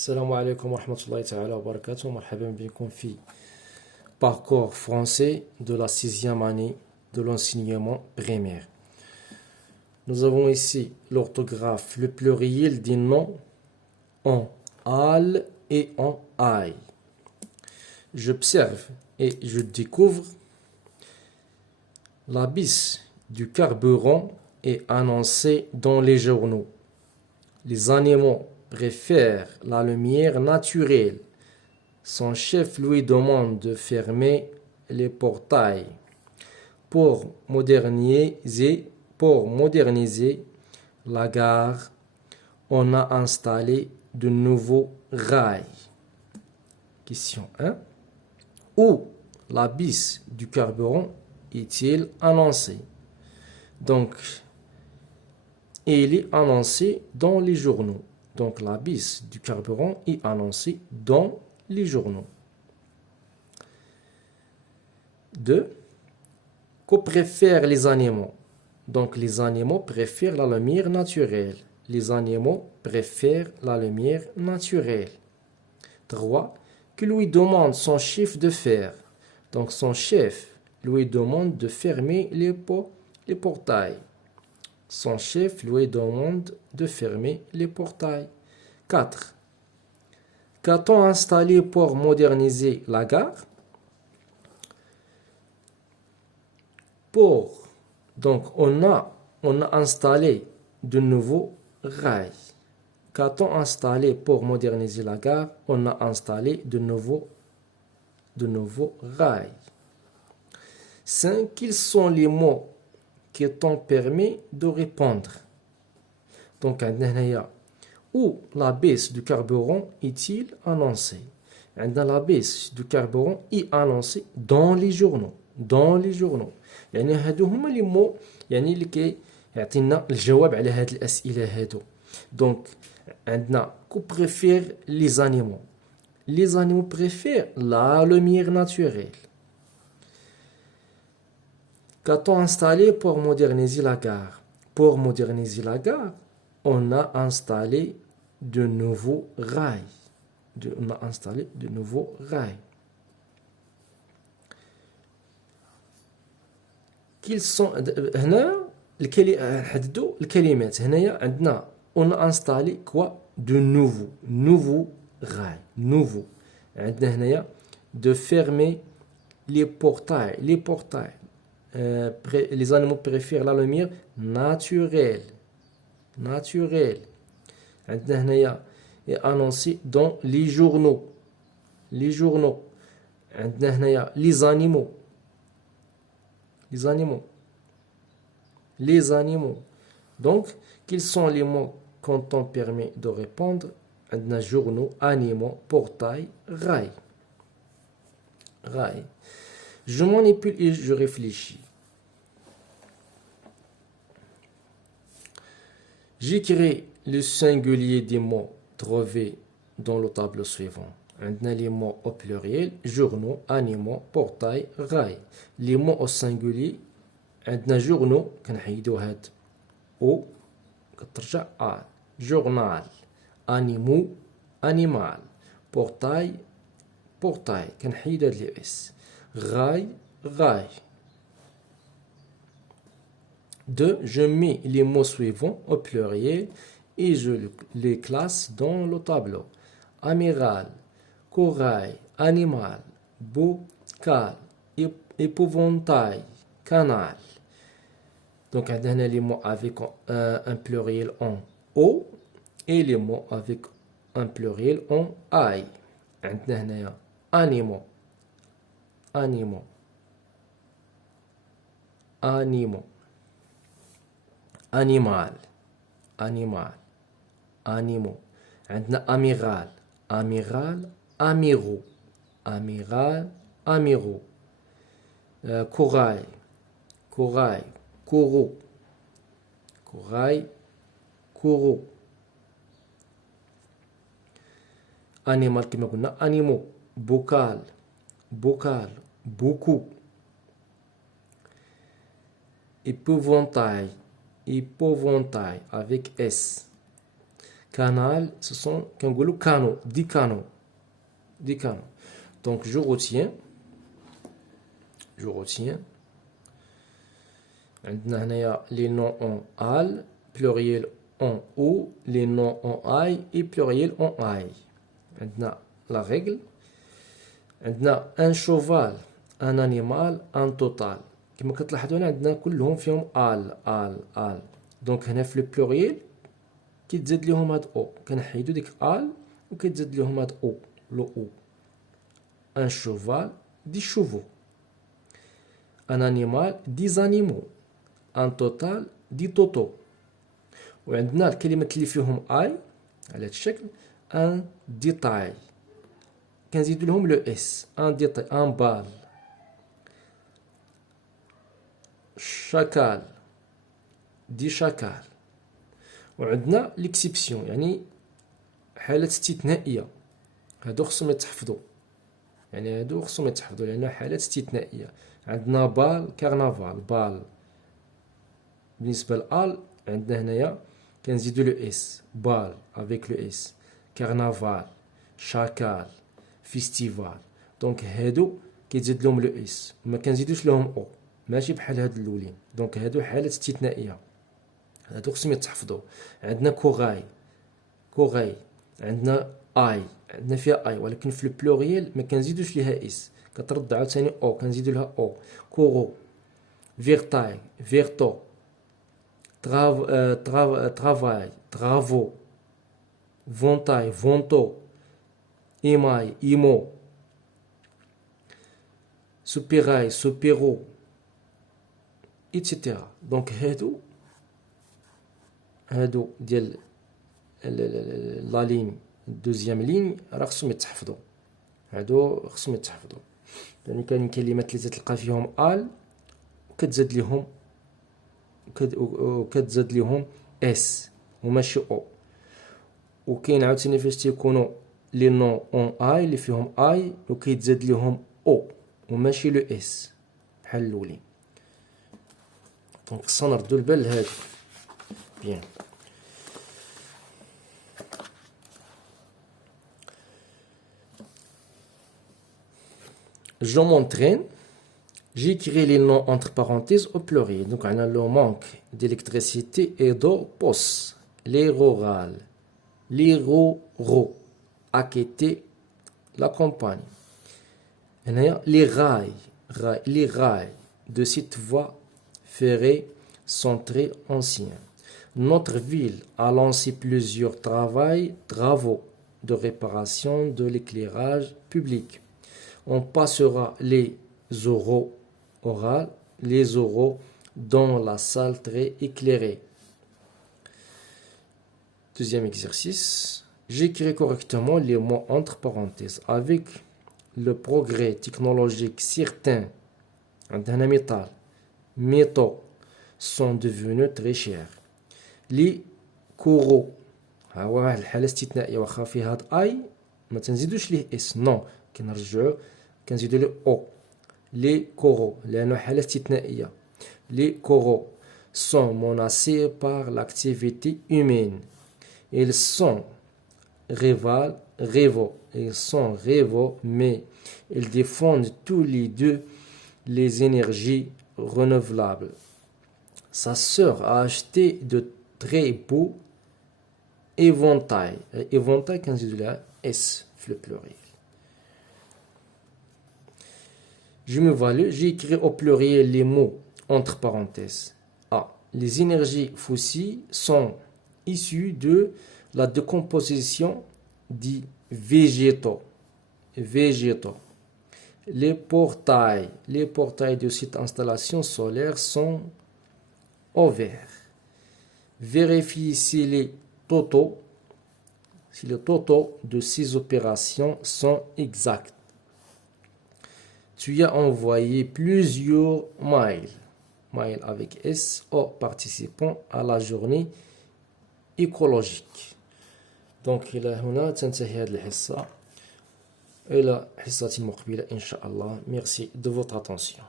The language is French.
السلام عليكم ورحمة الله تعالى وبركاته. مرحبا بكم في parcours français de la sixième année de l'enseignement primaire. Nous avons ici l'orthographe, le pluriel des noms en al et en aïe. J'observe et je découvre la baisse du carburant est annoncée dans les journaux. Les animaux préfèrent la lumière naturelle. Son chef lui demande de fermer les portails. Pour moderniser la gare, on a installé de nouveaux rails. Question 1. Où la baisse du carburant est-il annoncé? Donc, il est annoncé dans les journaux. Donc, la baisse du carburant est annoncée dans les journaux. 2. Que préfèrent les animaux? Donc, les animaux préfèrent la lumière naturelle. Les animaux préfèrent la lumière naturelle. 3. Que lui demande son chef de faire? Donc, son chef lui demande de fermer les portails. Son chef lui demande de fermer les portails. 4. Qu'a-t-on installé pour moderniser la gare? Donc, on a installé de nouveaux rails. Qu'a-t-on installé pour moderniser la gare? On a installé de nouveaux rails. 5. Quels sont les mots qui t'ont permis de répondre? Donc, où la baisse du carburant est-il annoncé? La baisse du carburant est annoncée dans les journaux. Dans les journaux. يعني هادو هما لي مو يعني اللي كيعطينا الجواب على هاد الأسئلة هادو. Donc, عندنا كو préfère les animaux. Les animaux préfèrent la lumière naturelle. Qu'a-t-on installé pour moderniser la gare? Pour moderniser la gare, on a installé de nouveaux rails. On a installé de nouveaux rails. Quels sont هنا نحددوا الكلمات. هنايا عندنا on a installé quoi? De nouveaux rails. Nouveau. عندنا هنايا de fermer les portails. Les portails. Les animaux préfèrent la lumière naturelle. Naturelle. عندنا هنايا est annoncé dans les journaux. Les journaux. عندنا هنايا les animaux. Les animaux. Les animaux. Donc, quels sont les mots quand on permet de répondre? عندنا journaux, animaux, portail, rail. Rail. Je manipule et je réfléchis. J'écris le singulier des mots trouvés dans le tableau suivant. عندنا les mots au pluriel, journaux, animaux, portail, rail. Les mots au singulier, عندنا journaux, كنحيدو هاد او كترجع ا. journal, animaux, animal, portail, portail, كنحيد هاد لي اس. rail, rail. 2. Je mets les mots suivants au pluriel et je les classe dans le tableau. Amiral, corail, animal, bocal, épouvantail, canal. Donc, on a les mots avec un pluriel en O et les mots avec un pluriel en I. On a animaux, animaux, animaux. Animal, animal, animaux. عندنا amiral, amiral, amiraux, amiral, amiraux. Corail, corail, coraux, corail, coraux. Animal كما قلنا animaux, bocal, bocal, beaucoup. Épouvantail, épouvantail avec S. Canal, ce sont canaux, 10 canaux. 10 canaux. Donc je retiens. عندنا هنايا les noms en al, pluriel en ou, les noms en I et pluriel en I. عندنا la règle. عندنا un cheval, un animal, un total. كما كتلاحظوا هنا عندنا كلهم فيهم al. دونك هنا في البلوريال كيتزاد ليهم هاد او، كنحيدو ديك al وكيتزاد ليهم هاد او، لو او. un cheval, 10 chevaux. un animal, 10 animaux. un total, 10 totaux. وعندنا الكلمات اللي فيهم اي على هاد الشكل ان ديتاي، كنزيدو لهم لو اس. ان ديتاي، ان بال. شاكال، 10 شاكال. وعندنا ليكسيبسيون يعني حالات استثنائيه، هادو خصهم يتحفظوا، لأنها حالات استثنائيه. عندنا بال، كارنافال، بال. بالنسبه لال عندنا هنايا كنزيدو لو اس، بال افيك لو اس، كارنافال، شاكال، فيستيفال. دونك هادو كيتزاد لهم لو اس، ما كنزيدوش لهم او، ماشي بحال هاد الاولين. دونك هادو حالات استثنائيه، هادو خصهم يتحفظوا. عندنا كوغاي، عندنا اي، عندنا فيها اي ولكن في البلوريال ما كنزيدوش ليها اس، كترد عاوتاني او، كنزيدو لها او. كورو، فيرتاي، فيرتو، travail, travaux, vontail, vonto, émail, imo, soupirail, soupiro, etc. Donc هادو ديال لا لين دوزيام لين راه خصهم يتحفظوا، يعني كاين كلمات اللي تلقى فيهم ال وكتزاد ليهم اس وماشي او. وكاين عاوتاني فاش تيكونوا لي نون اون اي اللي فيهم اي وكيتزاد ليهم او وماشي لو اس بحال الاولين. دونك خصنا نردو البال لهادو. بيان. Je m'entraîne. J'écris les noms entre parenthèses au pluriel. Donc, on a le manque d'électricité et d'eau, pos, les rurales, les ruraux, acquitter la campagne. Les rails de cette voie ferrée sont très anciens. Notre ville a lancé plusieurs travaux de réparation de l'éclairage public. On passera les oraux dans la salle très éclairée. Deuxième exercice. J'écris correctement les mots entre parenthèses. Avec le progrès technologique, certains métaux sont devenus très chers. Les coraux واحد الحالة استثنائية، واخا فيه هاد اي ما تنزيدوش ليه اس، نو كنرجعو كنزيدو ليه او. Les coraux, لأنه حالة استثنائية. Les coraux sont menacés par l'activité humaine. Ils sont rivaux, mais ils défendent tous les deux les énergies renouvelables. Sa sœur a acheté de très beaux éventails. Éventail, quand je dis là, S, le pluriel. Je me value, j'ai écrit au pluriel les mots entre parenthèses. A. Les énergies fossiles sont issues de la décomposition des végétaux. Les portails de cette installation solaire sont ouverts. Vérifiez si les totaux de ces opérations sont exacts. Tu as envoyé plusieurs mails avec S aux participants à la journée écologique. Donc إلى هنا تنتهي هذه الحصة، إلى حصة مقبلة إن شاء الله. Merci de votre attention.